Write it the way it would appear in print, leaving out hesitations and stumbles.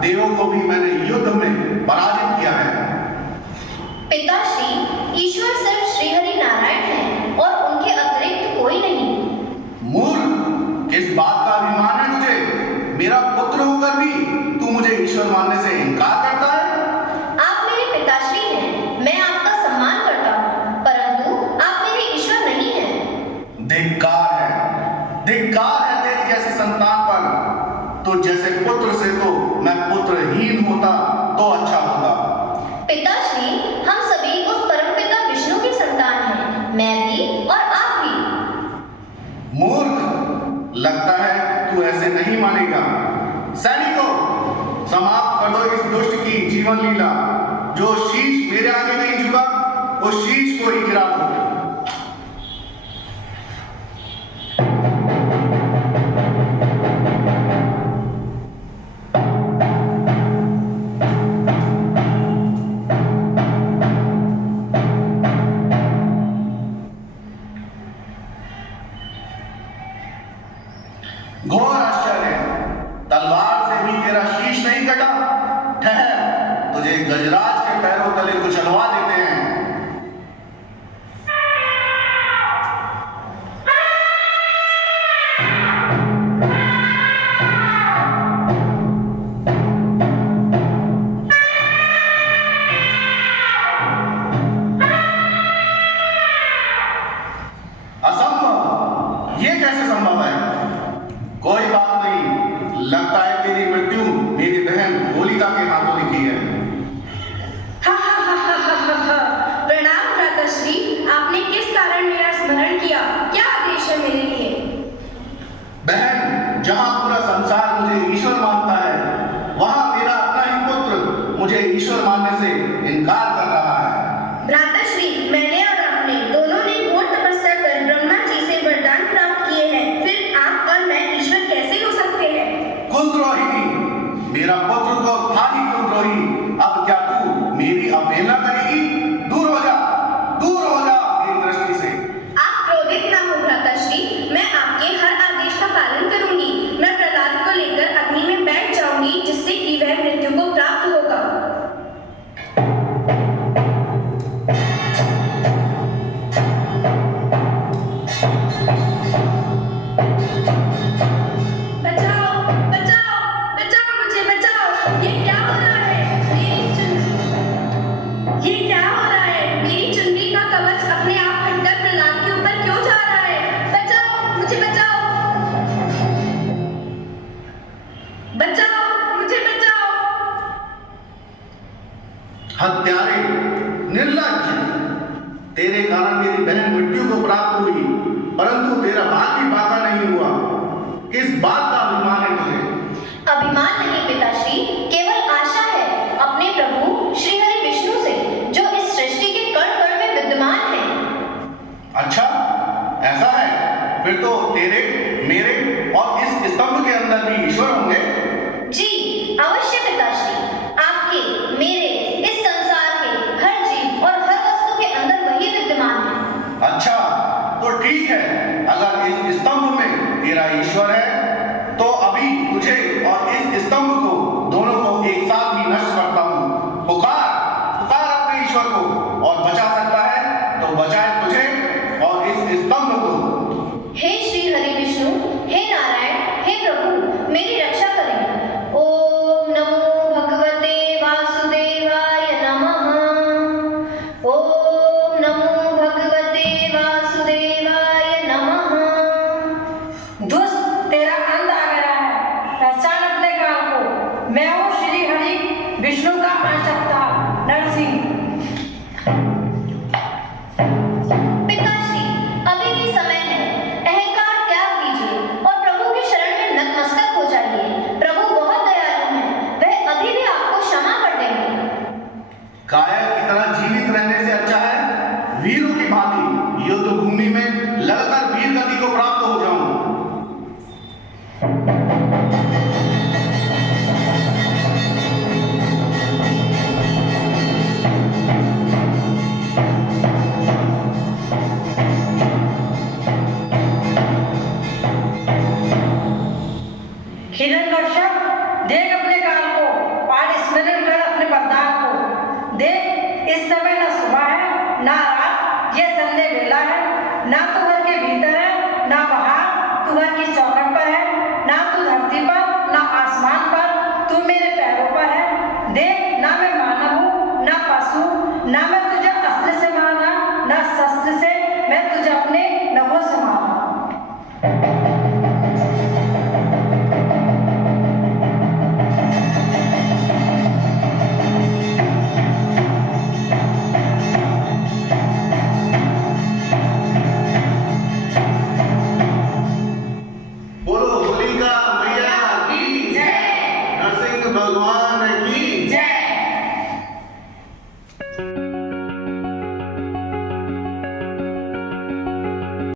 देवों को भी मैंने युद्ध में पराजित किया है। पिताश्री, ईश्वर सिर्फ श्रीहरि नारायण हैं और उनके अतिरिक्त कोई नहीं। मूर्ख, किस बात का अभिमान है तुझे? मेरा पुत्र होकर भी तू मुझे ईश्वर मानने से इनकार करता है। आप मेरे पिताश्री हैं, मैं आपका सम्मान करता हूँ, परंतु आप मेरे ईश्वर नहीं हैं। धिक्कार है तेरी जैसी संतान पर। तो जैसे पुत्र से तो मैं पुत्रहीन होता तो अच्छा होता। पिताश्री, हम सभी उस परमपिता विष्णु की संतान हैं, मैं भी और आप भी। मूर्ख, लगता है तू ऐसे नहीं मानेगा। सैनिकों, समाप्त कर दो इस दुष्ट की जीवन लीला। जो शीश मेरे आगे नहीं झुका, उस शीश को ही गिरा दो। घोर आश्चर्य, तलवार से भी तेरा शीश नहीं कटा। ठहर, तुझे गजराज के पैरों तले कुचलवा देते हैं। असंभव, ये कैसे संभव है? कोई बात नहीं, लगता है तेरी मृत्यु मेरी बहन होलिका के हाथों लिखी है। प्रणाम भ्राताश्री, आपने किस कारण मेरा स्मरण किया? क्या आदेश है मेरे लिए? बहन, जहां पूरा संसार मुझे ईश्वर मानता है, वहां मेरा अपना ही पुत्र मुझे ईश्वर मानने से इनकार कर रहा है। भ्राताश्री, मैंने और आपने दोनों ने घोर तपस्या कर ब्रह्मा जी से वरदान प्राप्त किए हैं, फिर आप और मैं ईश्वर कैसे हो सकते हैं? कुलद्रोहिणी, मेरा पुत्र तो था ही कुलद्रोही। अब क्या तू मेरी अवहेलना करेगी? दूर हो जा मेरी दृष्टि से। आप क्रोधित ना हो भ्राताश्री, मैं आपके हर आदेश का पालन करूंगी। मैं प्रहलाद को लेकर अग्नि में बैठ जाऊंगी, जिससे कि वह मृत्यु को प्राप्त होगा। बचाओ मुझे, बचाओ। ये क्या हो रहा है? मेरी चुनरी का कवच अपने आप हटकर प्रहलाद के ऊपर क्यों जा रहा है? बचाओ मुझे, मुझे बचाओ। हत्यारे, निर्लज्ज, तेरे कारण मेरी बहन मृत्यु को प्राप्त हुई, परंतु तेरा भाग भी बाका नहीं हुआ। किस बात का अभिमान है तुझे? अभिमान नहीं पिताश्री, केवल आशा है अपने प्रभु श्रीहरि विष्णु से, जो इस सृष्टि के कण कण में विद्यमान है। अच्छा, ऐसा है? फिर तो तेरे, मेरे और इस स्तंभ के अंदर भी ईश्वर होंगे। जी अवश्य पिताश्री, आपके, मेरे, इस संसार के हर जीव और हर वस्तु के अंदर वही विद्यमान है। अच्छा, तो ठीक है। अगर इस स्तंभ में तेरा ईश्वर है, तो अभी तुझे और इस स्तंभ को, दोनों को एक साथ ही नष्ट करता हूं। पुकार अपने ईश्वर को, और बचा सकता है तो बचाए तुझे और इस स्तंभ को। हे श्री हरि विष्णु, हे नारायण, हे प्रभु, मेरी रक्षा करें। ओम नमो भगवते वासुदेवाय नमः। ओम नमो भगवते वासुदेवाय नमः। दुष्ट, तेरा अंत आ गया है। पहचान अपने काल को। मैं हूँ श्री हरि विष्णु का अंश अवतार नरसिंह। पिताश्री, अभी भी समय है, अहंकार त्याग दीजिए और प्रभु की शरण में नतमस्तक हो जाइए। प्रभु बहुत दयालु हैं, वह अभी भी आपको क्षमा कर देंगे। कायर की तरह जीवित रहने से अच्छा है वीरों की भांति युद्ध भूमि में लड़कर वीर गति को प्राप्त हो जाऊं। हिरण्यकश्यप, देख अपने काल को। देख इस समय न सुबह है ना रात, ये संध्या बेला है। ना तू घर के भीतर है ना बाहर, तू घर की चौखट पर है। ना तू धरती पर ना आसमान पर, तू मेरे पैरों पर है। देख ना मैं मानव हूँ ना पशु, ना मैं तुझे अस्त्र से मारा ना शस्त्र से, मैं तुझे अपने नखों से मारा। बोलो होलिका मैया की जय, नरसिंह भगवान की जय।